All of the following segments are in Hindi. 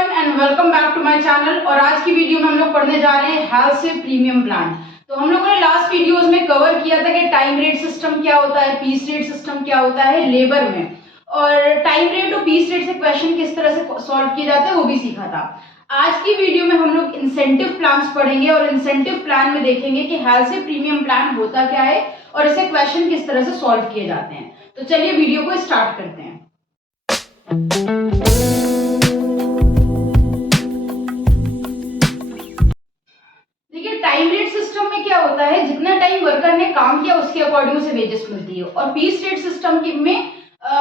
Everyone and welcome back to my channel. और आज की वीडियो में हम लोग पढ़ने जा रहे हैं हेल्थ से प्रीमियम प्लान। तो हम लोगों ने लास्ट वीडियोस में कवर किया था कि टाइम रेट सिस्टम क्या होता है, पीस रेट सिस्टम क्या होता है लेबर में, और टाइम रेट और पीस रेट से क्वेश्चन किस तरह से सॉल्व किए जाते हैं वो भी सीखा था। आज की वीडियो में हम लोग इंसेंटिव प्लान्स पढ़ेंगे और इंसेंटिव प्लान में देखेंगे कि हेल्थ से प्रीमियम प्लान होता क्या है और इसे क्वेश्चन किस तरह से सॉल्व किए जाते हैं। तो चलिए वीडियो को स्टार्ट करते हैं। टाइम रेट सिस्टम में क्या होता है, जितना टाइम वर्कर ने काम किया उसके अकॉर्डिंग उसे वेजेस मिलती है। और पीस रेट सिस्टम में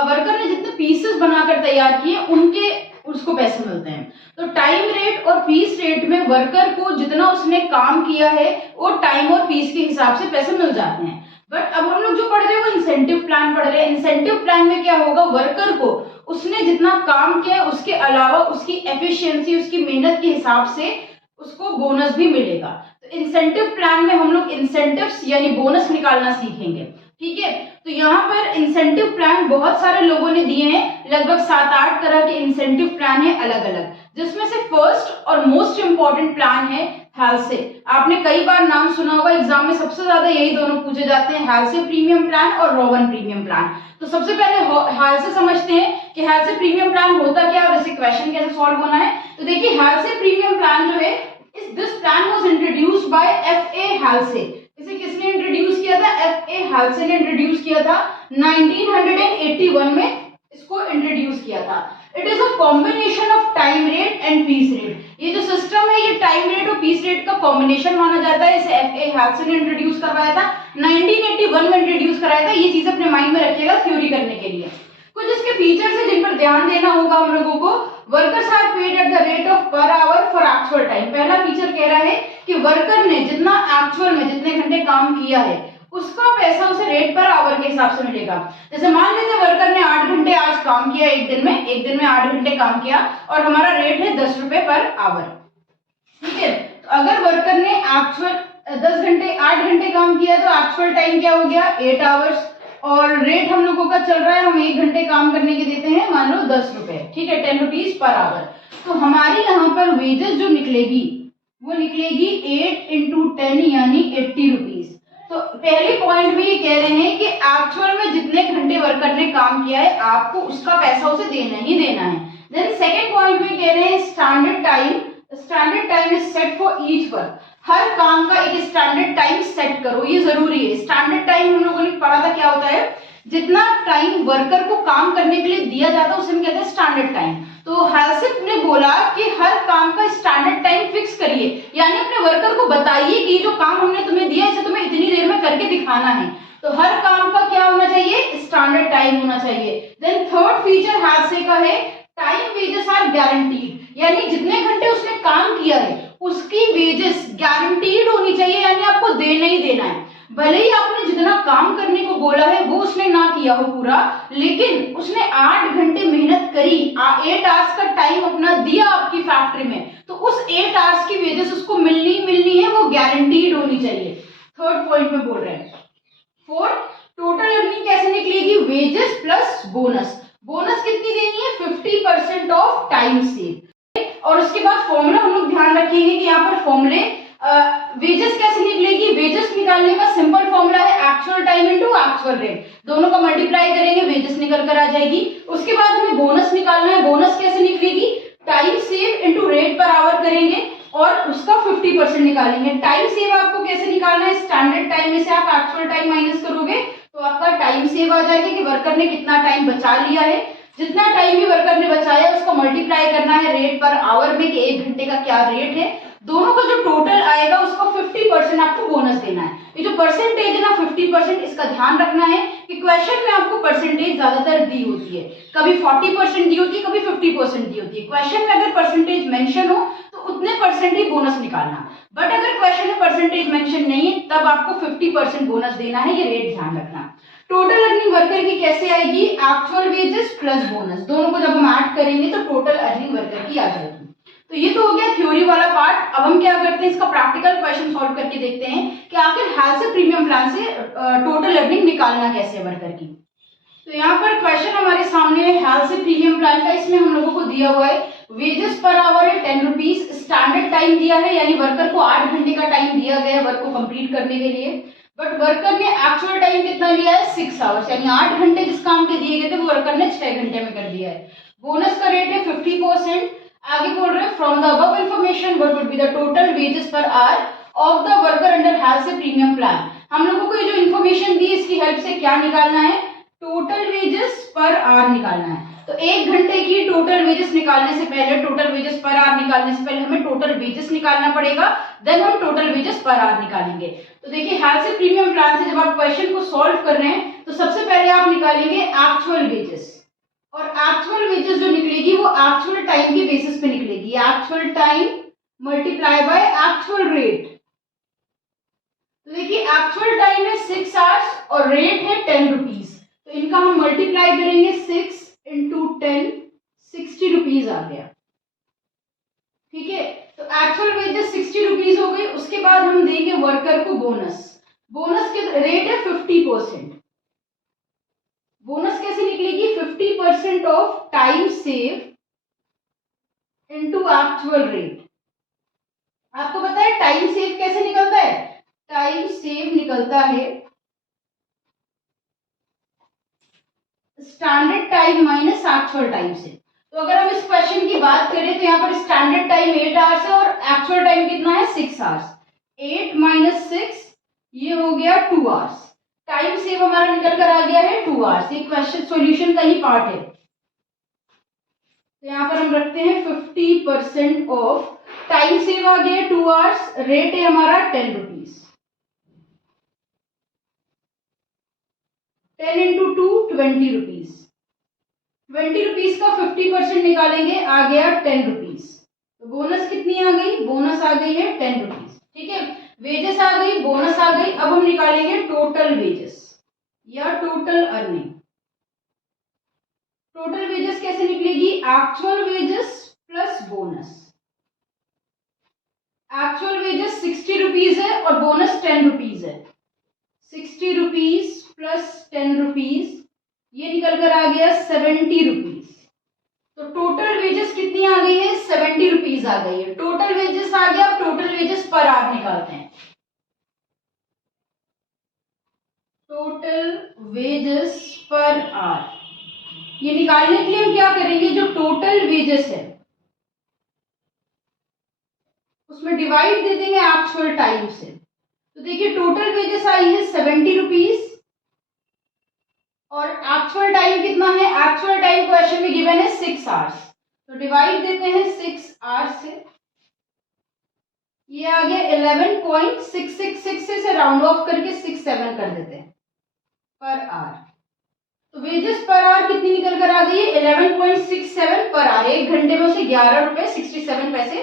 वर्कर ने जितने पीसेस बनाकर तैयार किए उनके उसको पैसे मिलते हैं। तो टाइम रेट और पीस रेट में वर्कर को जितना उसने काम किया है वो टाइम और पीस के हिसाब से पैसे मिल जाते हैं। बट अब हम लोग जो पढ़ रहे हैं वो इंसेंटिव प्लान पढ़ रहे हैं। इंसेंटिव प्लान में क्या होगा, वर्कर को उसने जितना काम किया उसके अलावा उसकी एफिशिएंसी, उसकी मेहनत के हिसाब से उसको बोनस भी मिलेगा। तो इंसेंटिव प्लान में हम लोग इंसेंटिव्स यानी बोनस निकालना सीखेंगे। ठीक है, तो यहाँ पर इंसेंटिव प्लान बहुत सारे लोगों ने दिए हैं, लगभग 7-8 तरह के इंसेंटिव प्लान है अलग अलग, जिसमें से फर्स्ट और मोस्ट इंपॉर्टेंट प्लान है हेल्थ से। आपने कई बार नाम सुना होगा, एग्जाम में सबसे ज्यादा यही दोनों पूछे जाते हैं, हेल्थ से प्रीमियम प्लान और रोवन प्रीमियम प्लान। तो सबसे पहले हेल्थ से समझते हैं कि हेल्थ से प्रीमियम प्लान होता क्या और इसे क्वेश्चन कैसे सॉल्व होना है। तो देखिए, हेल्थ से प्रीमियम प्लान जो है, this plan was introduced by FA हेल्से। इसे किसने इंट्रोड्यूस किया था? एफए हेल्से ने इंट्रोड्यूस किया था 1981 में, इसको इंट्रोड्यूस किया था। It is a combination of time rate and piece rate. ये जो सिस्टम है ये टाइम रेट और पीस रेट का कॉम्बिनेशन माना जाता है। इसे एफए हेल्से ने इंट्रोड्यूस करवाया था, 1981 में इंट्रोड्यूस कराया था। ये चीज अपने माइंड में रखिएगा थ्योरी करने के लिए। कुछ इसके फीचर्स है जिन पर ध्यान देना होगा हम लोगों को। Workers are paid at the rate of per hour for actual time. पहला फीचर कह रहा है कि वर्कर ने जितना एक्चुअल में जितने घंटे काम किया है उसका पैसा उसे रेट पर आवर के हिसाब से मिलेगा। जैसे मान लेते हैं वर्कर ने 8 घंटे आज काम किया, एक दिन में 8 घंटे काम किया और हमारा रेट है 10 रुपए पर आवर। ठीक है, तो अगर वर्कर ने एक्चुअल 8 घंटे काम किया तो एक्चुअल टाइम क्या हो गया, 8 आवर्स, और रेट हम लोगों का चल रहा है, हम 1 घंटे काम करने के देते हैं मान लो 10 रुपए। ठीक है, 10 रुपीज पर आवर। तो हमारी यहाँ पर वेजेस जो निकलेगी वो निकलेगी 8 इंटू 10 यानी 80 रुपीज। तो पहले पॉइंट में ये कह रहे हैं कि एक्चुअल में जितने घंटे वर्कर ने काम किया है आपको उसका पैसा उसे देना ही देना है। देन सेकेंड पॉइंट में कह रहे हैं standard time is set for each work. हर काम का एक स्टैंडर्ड टाइम सेट करो, ये जरूरी है। स्टैंडर्ड टाइम हम लोगों ने पढ़ा था क्या होता है, जितना टाइम वर्कर को काम करने के लिए दिया जाता है उसे हम कहते हैं स्टैंडर्ड टाइम। तो हेल्सिप ने बोला कि हर काम का स्टैंडर्ड टाइम फिक्स करिए, यानी अपने वर्कर को बताइए कि जो काम हमने तुम्हें दिया इसे तुम्हें इतनी देर में करके दिखाना है। तो हर काम का क्या होना चाहिए, स्टैंडर्ड टाइम होना चाहिए। देन थर्ड फीचर हेल्सिप का है टाइम वेजेस आर गारंटीड, यानी जितने घंटे उसने काम किया है उसकी वेजेस गारंटीड होनी चाहिए, यानी आपको देना ही देना है। भले ही आपने जितना काम करने को बोला है वो उसने ना किया हो पूरा, लेकिन उसने 8 घंटे मेहनत करी, 8 आवर्स का टाइम अपना दिया आपकी फैक्ट्री में, तो उस 8 आवर्स की वेजेस उसको मिलनी है, वो गारंटीड होनी चाहिए। थर्ड पॉइंट में बोल रहे हैं। फोर्थ, टोटल अर्निंग कैसे निकलेगी, वेजेस प्लस बोनस। बोनस कितनी देनी है, 50% ऑफ टाइम सेव। और उसके बाद फॉर्मूला हम लोग ध्यान रखेंगे कि यहाँ पर फॉर्मूले वेजेस कैसे निकलेगी। वेजेस निकालने का सिंपल फॉर्मूला है actual time into actual rate, दोनों का मल्टीप्लाई करेंगे वेजेस निकल कर आ जाएगी। उसके बाद हमें बोनस निकालना है। बोनस कैसे निकलेगी, time save into rate per hour करेंगे और उसका 50% निकालेंगे। टाइम सेव आपको कैसे निकालना है, स्टैंडर्ड टाइम में से आप एक्चुअल टाइम माइनस करोगे तो आपका टाइम सेव आ जाएगा कि वर्कर ने कितना टाइम बचा लिया है। जितना टाइम भी वर्कर ने बचाया उसको मल्टीप्लाई करना है रेट पर आवर में कि 1 घंटे का क्या रेट है। दोनों का जो टोटल आएगा उसको 50% आपको बोनस देना है। ये जो परसेंटेज है ना 50%, इसका ध्यान रखना है कि क्वेश्चन में आपको परसेंटेज ज्यादातर दी होती है, कभी 40% दी होती है, कभी 50% दी होती है। क्वेश्चन में अगर परसेंटेज मेंशन हो तो उतने परसेंट ही बोनस निकालना, बट अगर क्वेश्चन में परसेंटेज मेंशन नहीं है तब आपको 50% बोनस देना है, ये रेट ध्यान रखना। टोटल अर्निंग वर्कर की कैसे आएगी, एक्चुअल वेजेस प्लस बोनस, दोनों को जब हम ऐड करेंगे तो टोटल अर्निंग वर्कर की आ जाएगी। तो ये तो हो गया थ्योरी वाला पार्ट। अब हम क्या करते हैं, इसका प्रैक्टिकल क्वेश्चन सॉल्व करके देखते हैं कि आखिर हेल्थ से प्रीमियम प्लान से टोटल अर्निंग निकालना कैसे है वर्कर की। तो यहाँ पर क्वेश्चन हमारे सामने है हेल्थ से प्रीमियम प्लान का। इसमें हम लोगों को दिया हुआ है, वेजेस पर आवर है 10 रुपीज, स्टैंडर्ड टाइम दिया है यानी वर्कर को 8 घंटे का टाइम दिया गया है वर्क को कंप्लीट करने के लिए, बट वर्कर ने एक्चुअल टाइम कितना लिया है 6 आवर्स, यानी 8 घंटे जिस काम के दिए गए थे वो वर्कर ने 6 घंटे में कर दिया है। बोनस का रेट है 50%। आगे बोल रहे हैं from the above information what would be the total wages per hour of the worker under health से प्रीमियम प्लान। हम लोगों को ये जो इन्फॉर्मेशन दी इसकी हेल्प से क्या निकालना है, टोटल वेजेस पर आवर निकालना है। तो 1 घंटे की टोटल वेजेस निकालने से पहले, टोटल वेजेस पर आवर निकालने से पहले हमें टोटल वेजेस निकालना पड़ेगा, देन हम टोटल वेजेस पर आवर निकालेंगे। तो देखिए हेल्थ से प्रीमियम प्लान से जब आप क्वेश्चन को सॉल्व कर रहे हैं तो सबसे पहले आप निकालेंगे एक्चुअल वेजेस, और एक्चुअल वेजेस जो निकलेगी वो एक्चुअल टाइम के बेसिस पे निकलेगी, actual time multiply by actual rate. तो देखिए एक्चुअल टाइम है 6 आवर्स और रेट है 10 रुपीज, तो इनका हम मल्टीप्लाई करेंगे 6 इंटू 10, 60 रुपीज आ गया। ठीक है, तो एक्चुअल वेजेस 60 रुपीज हो गई। उसके बाद हम देंगे वर्कर को बोनस, बोनस के रेट है 50%। बोनस कैसे निकलेगी, 50% of time save into actual rate. आपको पता है टाइम सेव कैसे निकलता है, टाइम सेव निकलता है standard time minus actual time से। तो अगर हम इस क्वेश्चन की बात करें तो यहाँ पर स्टैंडर्ड टाइम 8 आवर्स है और एक्चुअल टाइम कितना है 6 आवर्स, 8 माइनस 6 ये हो गया 2 आवर्स। टाइम सेव हमारा निकल कर आ गया है 2 आवर्स। ये क्वेश्चन सॉल्यूशन का ही पार्ट है। तो यहाँ पर हम रखते हैं 50% ऑफ टाइम सेव आ गया 2 आवर्स, रेट है हमारा 10 रुपीज, 10 इंटू 2 20 रुपीज, 20 रुपीज का 50% निकालेंगे आ गया 10 रुपीज। तो बोनस कितनी आ गई, बोनस आ गई है 10 रुपीज। ठीक है, वेजेस आ गई, बोनस आ गई। अब हम निकालेंगे टोटल वेजेस या टोटल अर्निंग। टोटल वेजेस कैसे निकलेगी, actual wages plus bonus. Actual wages 60 rupees है और बोनस 10 रुपीज है, 60 रुपीज प्लस 10 रुपीज ये निकल कर आ गया 70 रुपीज। तो टोटल वेजेस कितनी आ गई है, 70 रुपीज आ गई है। टोटल वेजेस आ गया, अब टोटल वेजेस पर आवर निकालते हैं। टोटल वेजेस पर आवर ये निकालने के लिए हम क्या करेंगे, जो टोटल वेजेस है उसमें डिवाइड दे देंगे एक्चुअल टाइम से। तो देखिए टोटल वेजेस आई है 70 रुपीज और एक्चुअल टाइम कितना है, एक्चुअल टाइम क्वेश्चन में गिवन है 6 आवर्स, तो डिवाइड देते हैं 6 आवर्स से, ये आ गया 11.666 से राउंड ऑफ करके 67 कर देते हैं पर आवर। तो वेजेस पर आवर कितनी निकल कर आ गई है 11.67 पर आवर। 1 घंटे में उसे 11 रुपए 67 पैसे,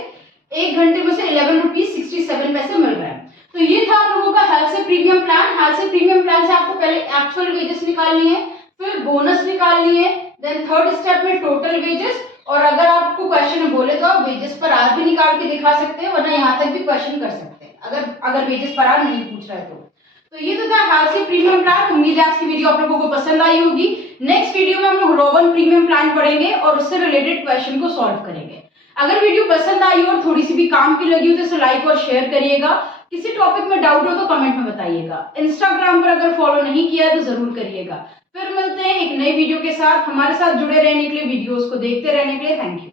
1 घंटे में उसे 11 रुपीज 67 पैसे मिल रहा है। तो ये था हम लोगों का हेल्थ से प्रीमियम प्लान। हेल्थ से प्रीमियम प्लान से आपको पहले एक्चुअल वेजेस निकालनी है, फिर बोनस निकालनी है, देन थर्ड स्टेप में टोटल वेजेस, और अगर आपको क्वेश्चन में बोले तो आप वेजेस पर आवर भी निकाल के दिखा सकते हैं, वरना यहाँ तक भी क्वेश्चन कर सकते हैं अगर वेजेस पर आवर नहीं पूछ रहा है तो ये तो था हेल्थ से प्रीमियम प्लान। उम्मीद है आज की वीडियो आप लोगों को पसंद आई होगी। नेक्स्ट वीडियो में हम लोग रोवन प्रीमियम प्लान पढ़ेंगे और उससे रिलेटेड क्वेश्चन को सॉल्व करेंगे। अगर वीडियो पसंद आई हो और थोड़ी सी भी काम की लगी हो तो इसे लाइक और शेयर करिएगा। किसी टॉपिक में डाउट हो तो कमेंट में बताइएगा। इंस्टाग्राम पर अगर फॉलो नहीं किया है तो जरूर करिएगा। फिर मिलते हैं एक नई वीडियो के साथ। हमारे साथ जुड़े रहने के लिए, वीडियोस को देखते रहने के लिए थैंक यू।